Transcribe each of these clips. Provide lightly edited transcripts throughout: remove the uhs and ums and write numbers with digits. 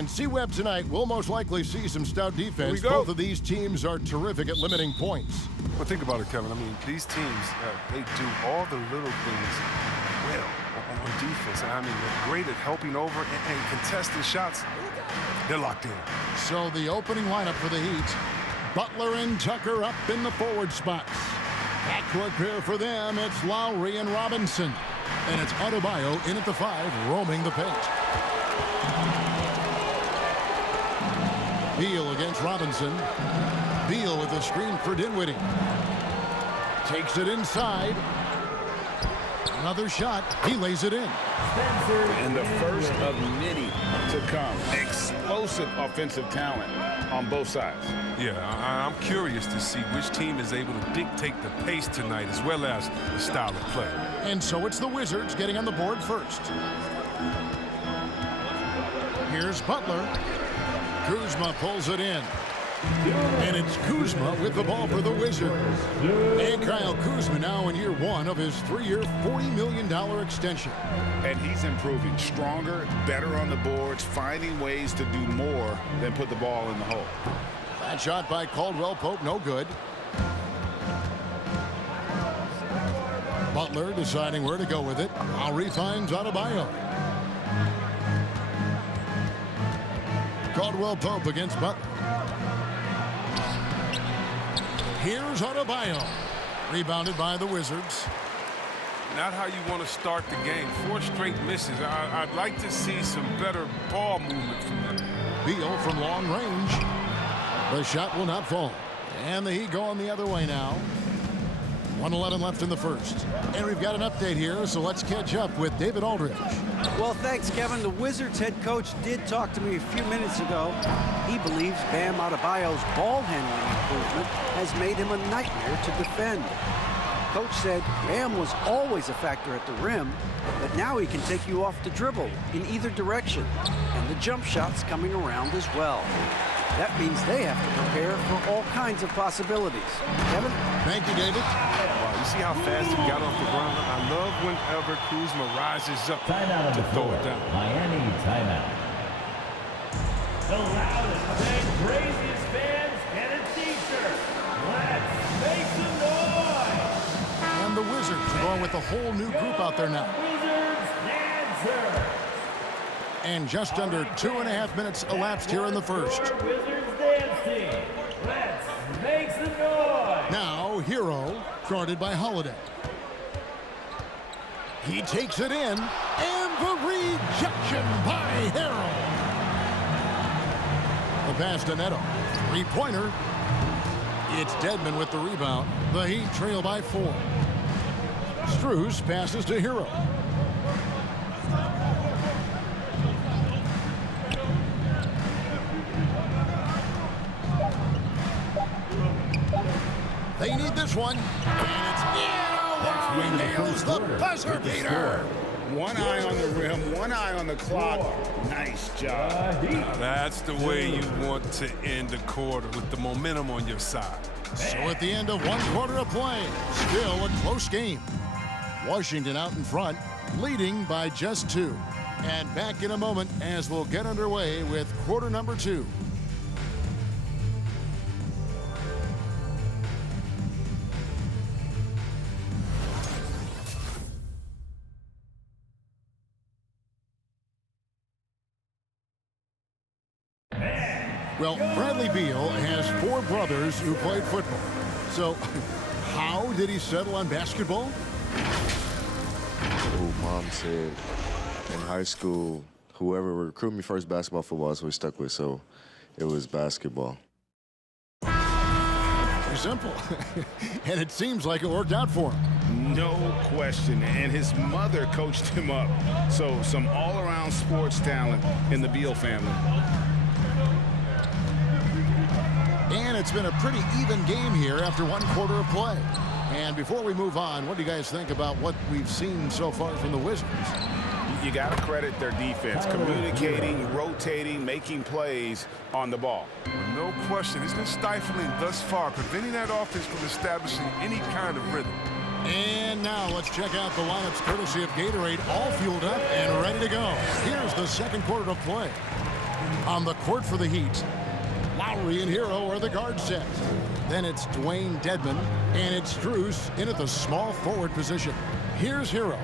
And C-Web tonight, we'll most likely see some stout defense. Both of these teams are terrific at limiting points. Well, think about it, Kevin. I mean, these teams, they do all the little things well on defense. I mean, they're great at helping over and contesting shots. They're locked in. So the opening lineup for the Heat. Butler and Tucker up in the forward spots. Backcourt pair for them, it's Lowry and Robinson. And it's Adebayo in at the 5, roaming the paint. Beal against Robinson. Beal with a screen for Dinwiddie. Takes it inside. Another shot. He lays it in. And the first of many to come. Explosive offensive talent on both sides. Yeah, I'm curious to see which team is able to dictate the pace tonight as well as the style of play. And so it's the Wizards getting on the board first. Here's Butler. Kuzma pulls it in. And it's Kuzma with the ball for the Wizards. And Kyle Kuzma now in year 1 of his 3-year, $40 million extension. And he's improving. Stronger, better on the boards, finding ways to do more than put the ball in the hole. That shot by Caldwell Pope, no good. Butler deciding where to go with it. Lowry finds Adebayo. Caldwell Pope against Butler. Here's Adebayo. Rebounded by the Wizards. Not how you want to start the game. 4 straight misses. I'd like to see some better ball movement from them. Beal from long range. The shot will not fall. And the Heat going the other way now. 1:11 left in the first. And we've got an update here, so let's catch up with David Aldridge. Well, thanks, Kevin. The Wizards head coach did talk to me a few minutes ago. He believes Bam Adebayo's ball handling improvement has made him a nightmare to defend. Coach said Bam was always a factor at the rim, but now he can take you off the dribble in either direction, and the jump shot's coming around as well. That means they have to prepare for all kinds of possibilities. Kevin? Thank you, David. Wow, you see how fast he got off the ground? I love whenever Kuzma rises up to throw it down. Miami timeout. The loudest and craziest fans get a t-shirt. Let's make some noise. And the Wizards are going with a whole new group out there now. Wizards dancer. And just under 2.5 minutes elapsed here in the first. Wizards dance team. Let's make some noise. Now, Hero, guarded by Holiday. He takes it in, and the rejection by Hero. The pass to Neto. 3-pointer. It's Dedmon with the rebound. The Heat trail by 4. Strus passes to Hero. They need this one. And it's in. Nails the buzzer beater. One eye on the rim, one eye on the clock. Nice job. Now that's the way you want to end the quarter, with the momentum on your side. So at the end of 1 quarter of play, still a close game. Washington out in front, leading by just 2. And back in a moment as we'll get underway with quarter number 2. Well, Bradley Beal has 4 brothers who played football. So, how did he settle on basketball? Oh, Mom said in high school, whoever would recruit me first, basketball, football, that's what we stuck with. So, it was basketball. Very simple. And it seems like it worked out for him. No question. And his mother coached him up. So, some all-around sports talent in the Beal family. And it's been a pretty even game here after 1 quarter of play. And before we move on, what do you guys think about what we've seen so far from the Wizards? You got to credit their defense, communicating, rotating, making plays on the ball. No question. It's been stifling thus far, preventing that offense from establishing any kind of rhythm. And now let's check out the lineups courtesy of Gatorade, all fueled up and ready to go. Here's the 2nd quarter of play. On the court for the Heat, Lowry and Hero are the guard sets. Then it's Dwayne Dedman, and it's Strus in at the small forward position. Here's Hero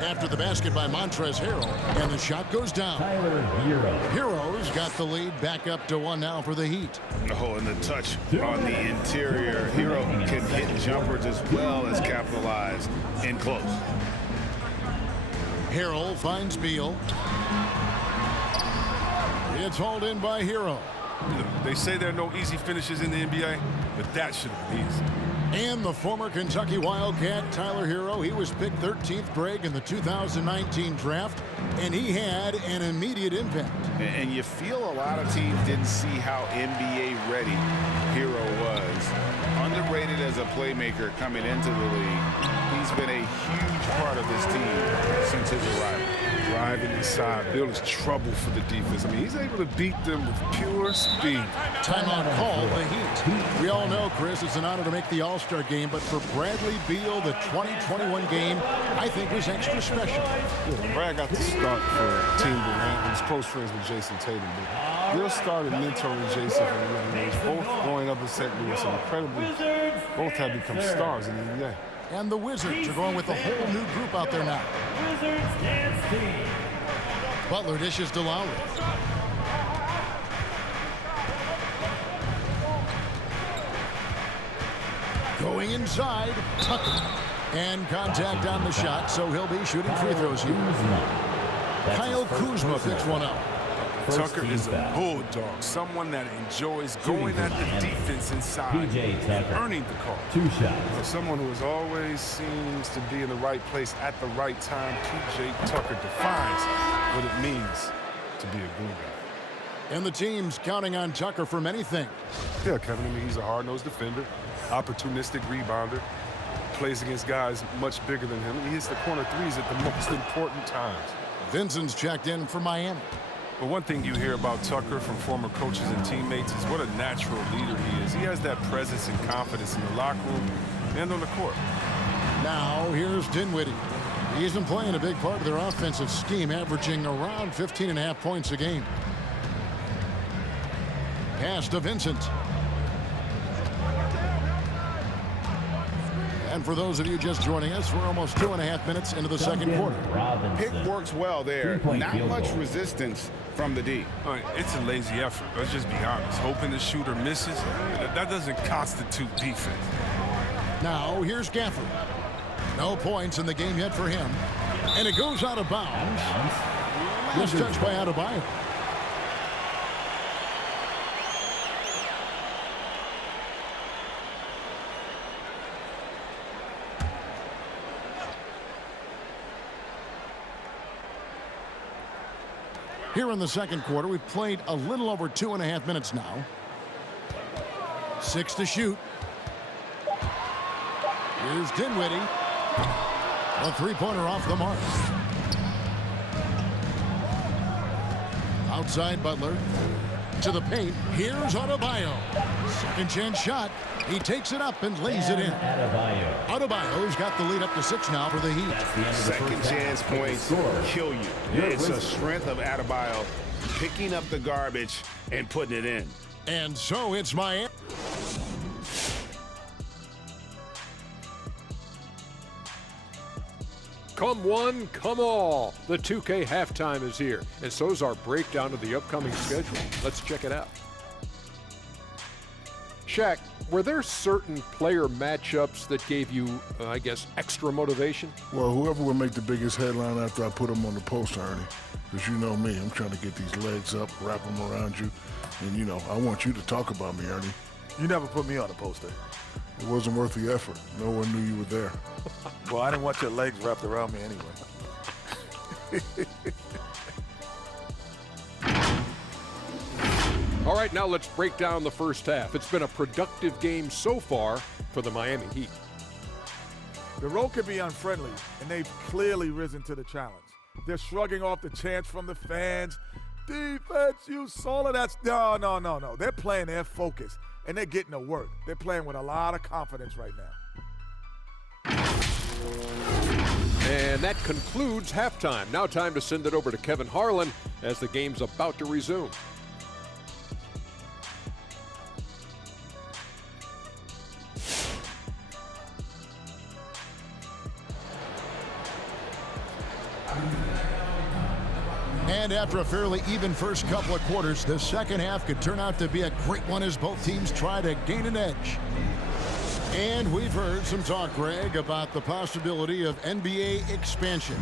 after the basket by Montrezl Harrell, and the shot goes down. Tyler Hero. Hero's got the lead back up to 1 now for the Heat. Oh, and the touch on the interior. Hero can hit jumpers as well as capitalize in close. Harrell finds Beal. It's hauled in by Hero. They say there are no easy finishes in the NBA, but that should have been easy. And the former Kentucky Wildcat, Tyler Hero, he was picked 13th break in the 2019 draft, and he had an immediate impact. And you feel a lot of teams didn't see how NBA ready Hero was. Underrated as a playmaker coming into the league. He's been a huge part of this team since his arrival. Driving inside, building trouble for the defense. I mean, he's able to beat them with pure speed. Timeout called the Heat. We all know, Chris, it's an honor to make the All-Star game, but for Bradley Beal, the 2021 game, I think was extra special. Yeah, Brad got the start for Team Durant. He's close friends with Jason Tatum. But Bill started mentoring Jason from a young age, both growing up in St. Louis, and incredibly, both have become stars in the NBA. And the Wizards are going with a whole new group out there now. Wizards dance team. Butler dishes to Lowry. Going inside, Tucker. And contact on the shot, so he'll be shooting free throws here. Kyle Kuzma picks one up. Tucker is a bulldog, someone that enjoys going at the defense inside and earning the call. 2 shots. Someone who is always seems to be in the right place at the right time. P.J. Tucker defines what it means to be a glue guy. And the team's counting on Tucker for many things. Yeah, Kevin, I mean, he's a hard-nosed defender, opportunistic rebounder, plays against guys much bigger than him. He hits the corner threes at the most important times. Vincent's checked in for Miami. But one thing you hear about Tucker from former coaches and teammates is what a natural leader he is. He has that presence and confidence in the locker room and on the court. Now, here's Dinwiddie. He's been playing a big part of their offensive scheme, averaging around 15.5 points a game. Pass to Vincent. And for those of you just joining us, we're almost 2.5 minutes into the second quarter. Pick works well there. Not much resistance from the D. All right, it's a lazy effort. Let's just be honest. Hoping the shooter misses, that doesn't constitute defense. Now, here's Gafford. No points in the game yet for him. And it goes out of bounds. Mistouched by Adebayo. Here in the second quarter, we've played a little over 2.5 minutes now. 6 to shoot. Here's Dinwiddie. A three-pointer off the mark. Outside Butler. To the paint. Here's Adebayo. Second chance shot. He takes it up and lays it in. Adebayo's got the lead up to 6 now for the Heat. Second chance points kill you. It's a strength of Adebayo picking up the garbage and putting it in. And so it's Miami. Come one, come all. The 2K halftime is here, and so's our breakdown of the upcoming schedule. Let's check it out. Shaq, were there certain player matchups that gave you, I guess, extra motivation? Well, whoever would make the biggest headline after I put them on the poster, Ernie. Because you know me, I'm trying to get these legs up, wrap them around you. And, you know, I want you to talk about me, Ernie. You never put me on the poster. It wasn't worth the effort. No one knew you were there. Well, I didn't want your legs wrapped around me anyway. All right, now let's break down the first half. It's been a productive game so far for the Miami Heat. The road can be unfriendly, and they've clearly risen to the challenge. They're shrugging off the chants from the fans. Defense, you solid. That's no. They're playing their focus, and they're getting to work. They're playing with a lot of confidence right now. And that concludes halftime. Now time to send it over to Kevin Harlan as the game's about to resume. And after a fairly even first couple of quarters, the second half could turn out to be a great one as both teams try to gain an edge. And we've heard some talk, Greg, about the possibility of NBA expansion.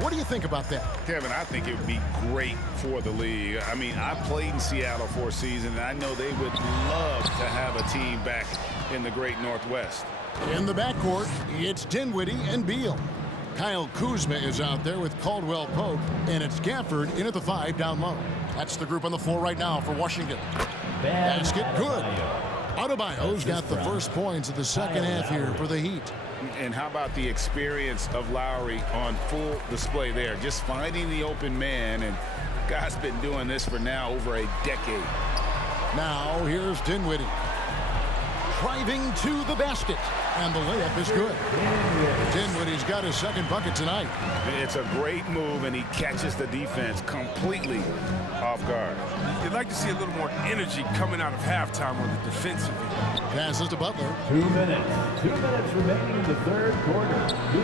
What do you think about that? Kevin, I think it would be great for the league. I mean, I played in Seattle for a season, and I know they would love to have a team back in the Great Northwest. In the backcourt, it's Dinwiddie and Beal. Kyle Kuzma is out there with Caldwell Pope, and it's Gafford in at the 5 down low. That's the group on the floor right now for Washington. Basket good. Adebayo's got the first points of the second half here for the Heat. And how about the experience of Lowry on full display there? Just finding the open man, and guy's been doing this for now over a decade. Now here's Dinwiddie. Driving to the basket, and the layup is good. Dinwiddie's got his second bucket tonight. It's a great move, and he catches the defense completely off guard. You'd like to see a little more energy coming out of halftime on the defensive end. Passes to Butler. 2 minutes. 2 minutes remaining in the third quarter. 2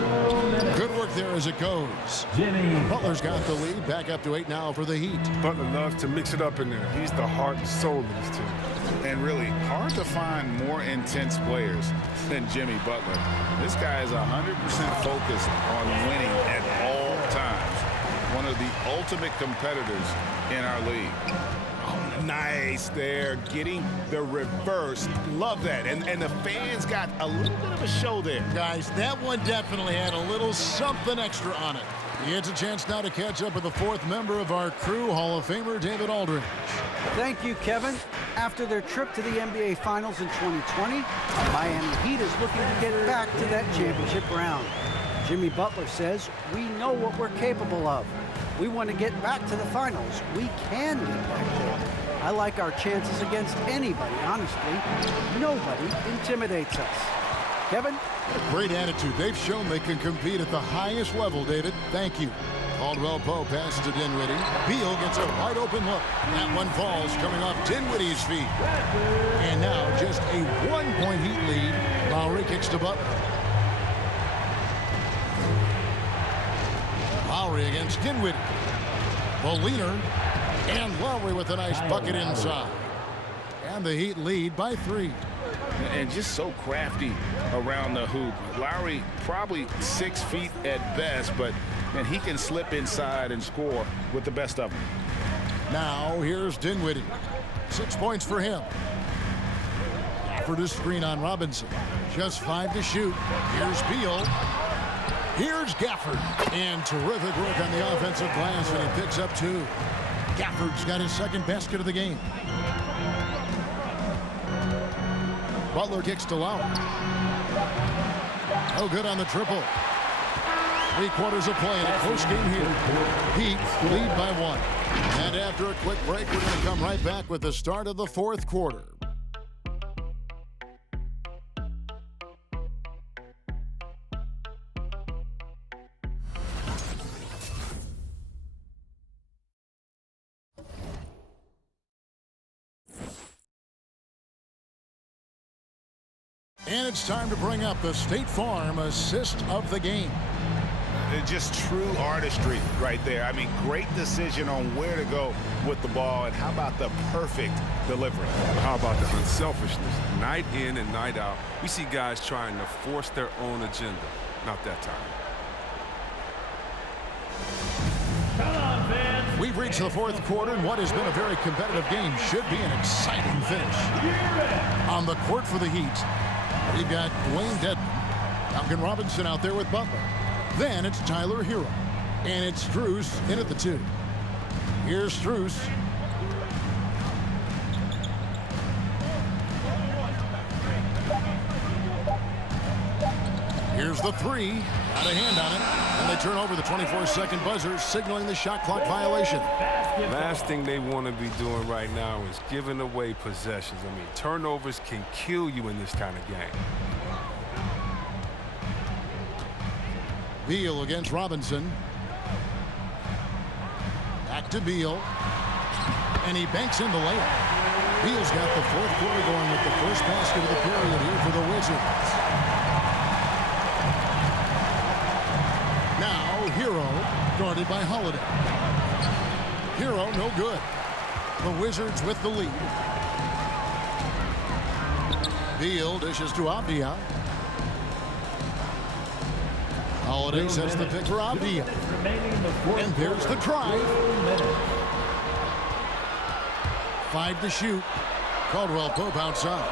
minutes. Good work there as it goes. Jimmy. Butler's got the lead. Back up to 8 now for the Heat. Butler loves to mix it up in there. He's the heart and soul of this team. And really, hard to find more intense players than Jimmy Butler. This guy is 100% focused on winning at all times. One of the ultimate competitors in our league. Oh, nice there, getting the reverse. Love that. And the fans got a little bit of a show there. Guys, that one definitely had a little something extra on it. He gets a chance now to catch up with the fourth member of our crew, Hall of Famer David Aldridge. Thank you, Kevin. After their trip to the NBA Finals in 2020, Miami Heat is looking to get back to that championship round. Jimmy Butler says, we know what we're capable of. We want to get back to the finals. We can get back there. I like our chances against anybody, honestly. Nobody intimidates us. Kevin? Great attitude. They've shown they can compete at the highest level, David. Thank you. Caldwell Pope passes to Dinwiddie. Beal gets a wide open look. That one falls coming off Dinwiddie's feet. And now just a 1-point Heat lead. Lowry kicks to Butler. Lowry against Dinwiddie. The leaner. And Lowry with a nice bucket inside. And the Heat lead by 3. And just so crafty around the hoop. Lowry probably 6 feet at best, but man, he can slip inside and score with the best of them. Now here's Dinwiddie. 6 points for him. For the screen on Robinson. Just 5 to shoot. Here's Beal. Here's Gafford. And terrific work on the offensive glass, and he picks up 2. Gafford's got his second basket of the game. Butler kicks to Lowry. No good on the triple. 3 quarters of play in a close game here. Heat lead by 1. And after a quick break, we're going to come right back with the start of the fourth quarter. And it's time to bring up the State Farm assist of the game. Just true artistry right there. I mean, great decision on where to go with the ball, and how about the perfect delivery? How about the unselfishness? Night in and night out, we see guys trying to force their own agenda. Not that time. Come on, fans. We've reached the fourth quarter, and what has been a very competitive game should be an exciting finish. On the court for the Heat, we've got Dwayne Dedmon, Duncan Robinson out there with Butler. Then it's Tyler Hero, and it's Strus in at the 2. Here's Strus. Here's the 3. Got a hand on it, and they turn over the 24-second buzzer, signaling the shot clock violation. Last thing they want to be doing right now is giving away possessions. I mean, turnovers can kill you in this kind of game. Beal against Robinson. Back to Beal. And he banks in the layup. Beal's got the fourth quarter going with the first basket of the period here for the Wizards. Now, Hero, guarded by Holiday. Hero, no good. The Wizards with the lead. Beal dishes to Avdia. Holiday sets the pick for Avdia. And there's the drive. 5 to shoot. Caldwell Pope outside.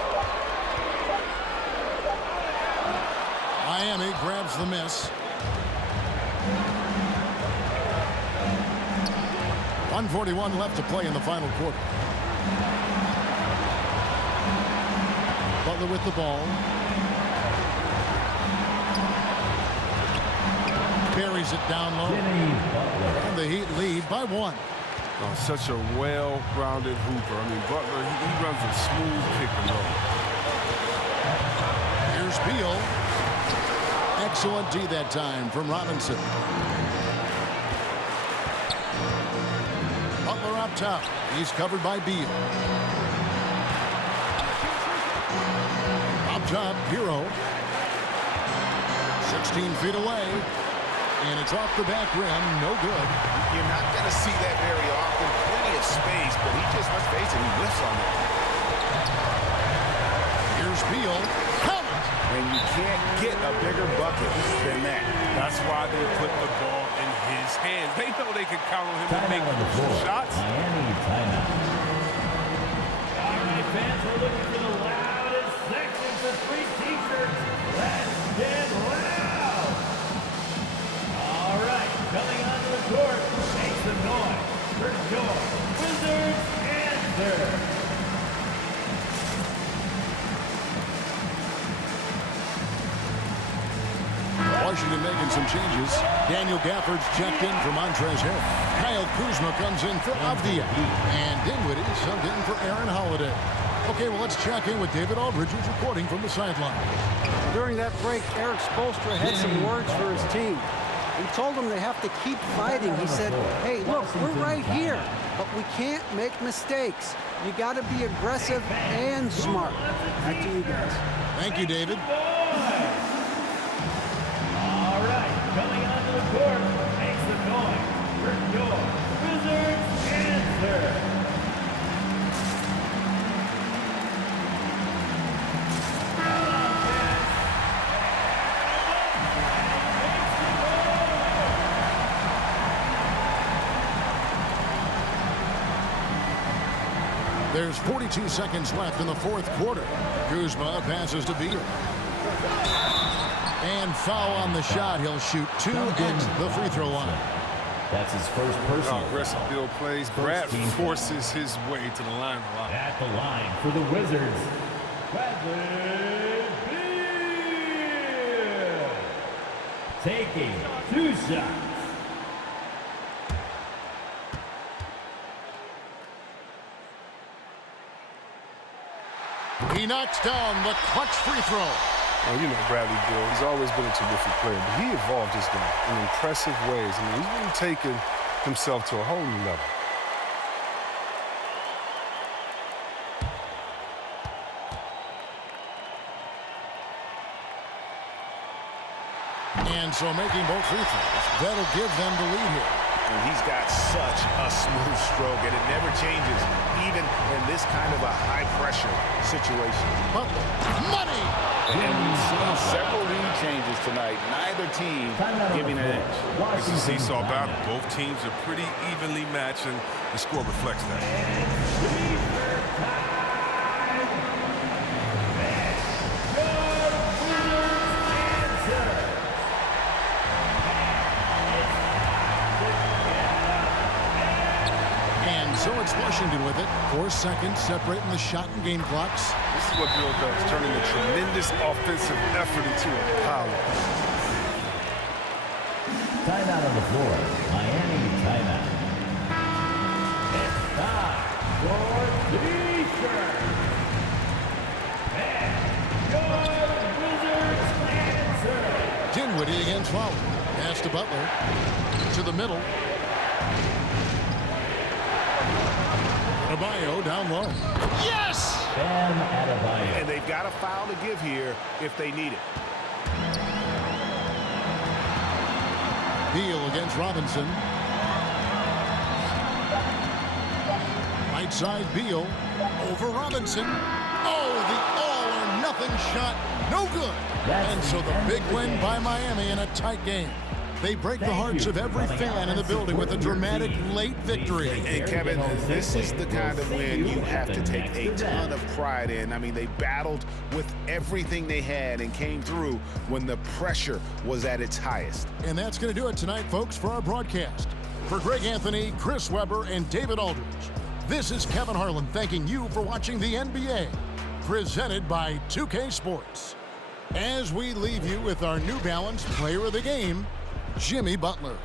Miami grabs the miss. 1:41 left to play in the final quarter. Butler with the ball. Buries it down low. And the Heat lead by 1. Oh, such a well-rounded hooper. I mean, Butler, he runs a smooth pick and roll. Here's Beal. Excellent D that time from Robinson. Butler up top. He's covered by Beal. Up top, Hero. 16 feet away. And it's off the back rim. No good. You're not going to see that very often. Plenty of space, but he just, let's face it, he whiffs on it. Here's Beal. Count it! And you can't get a bigger bucket than that. That's why they put the ball in his hands. They know they can count on him to make shots. Miami timeout. All right, fans, we're looking for the loudest section for free t-shirts. Let's get loud. All right, coming onto the court, make some noise for your Wizards answer. Washington making some changes. Daniel Gafford's checked in for Montrezl Harrell. Kyle Kuzma comes in for Avdia. And Dinwiddie subbed in for Aaron Holiday. Okay, well, let's check in with David Aldridge, who's reporting from the sideline. During that break, Eric Spoelstra had some words for his team. He told them they have to keep fighting. He said, hey, look, we're right here, but we can't make mistakes. You got to be aggressive and smart. Back to you guys. Thank you, David. All right, coming onto the court, make some noise for your Wizards answer. There's 42 seconds left in the fourth quarter. Kuzma passes to Beal. And foul on the shot. He'll shoot 2 at the free throw line. That's his first personal. Aggressive Bill plays. Brad forces his way to the line a lot. At the line for the Wizards, Bradley Beal. Taking 2 shots. He knocks down the clutch free throw. Well, you know Bradley Beal. He's always been a terrific player, but he evolved his game in impressive ways. I mean, he's really taken himself to a whole new level. And so making both free throws, that'll give them the lead here. And he's got such a smooth stroke, and it never changes, even in this kind of a high-pressure situation. Butler, money! And we've seen several lead changes tonight. Neither team giving an edge. It's a seesaw battle. Both teams are pretty evenly matched, and the score reflects that. So it's Washington with it. 4 seconds separating the shot and game clocks. This is what Bill does, turning a tremendous offensive effort into a power. Timeout on the floor. Miami timeout. It's time for T-shirt. And your Wizards answer. Dinwiddie against Fowler. Pass to Butler. To the middle. Adebayo down low. Yes! Bam Adebayo. And they've got a foul to give here if they need it. Beal against Robinson. Right side, Beal. Over Robinson. Oh, the all-or-nothing shot. No good. And so the big win by Miami in a tight game. They break the hearts of every fan in the building with a dramatic late victory. And Kevin, this is the kind of win you have to take a ton of pride in. I mean, they battled with everything they had and came through when the pressure was at its highest. And that's going to do it tonight, folks, for our broadcast. For Greg Anthony, Chris Webber, and David Aldridge, this is Kevin Harlan thanking you for watching the NBA, presented by 2K Sports. As we leave you with our New Balance Player of the Game, Jimmy Butler.